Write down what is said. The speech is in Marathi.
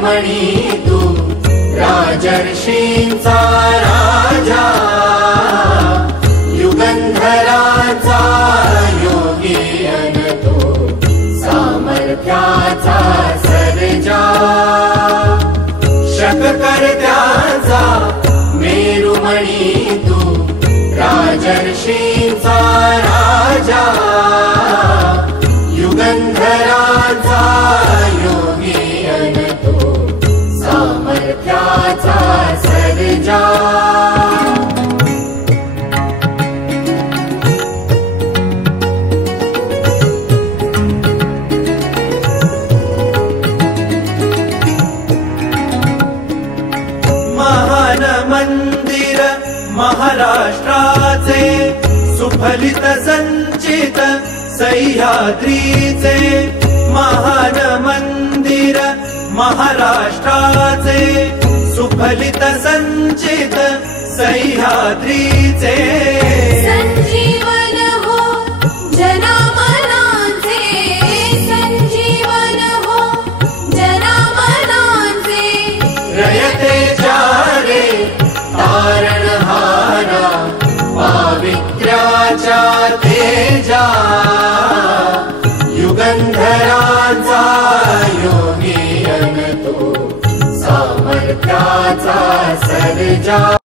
मेरुमणि तू राजर्षींचा राजा, युगंधराचा योगी अन तू सामर्थ्याचा सर्जा, शककर्त्याचा मेरुमणि तू राजर्षींचा राजा, युगंधराचा योगी अन तू सामर्थ्याचा सर्जा। महान मंदिर महाराष्ट्राचे, सुफलित संचित सह्याद्रीचे, महान मंदिर महाराष्ट्राचे, सुफलित संचित सह्याद्रीचे, संजीवन हो जनामनांचे, संजीवन हो जनामनांचे, रयतेच्या रे तारणहारा, पावित्र्याच्या तेजा, युगंधराचा योगी अन तू सामर्थ्याचा सर्जा।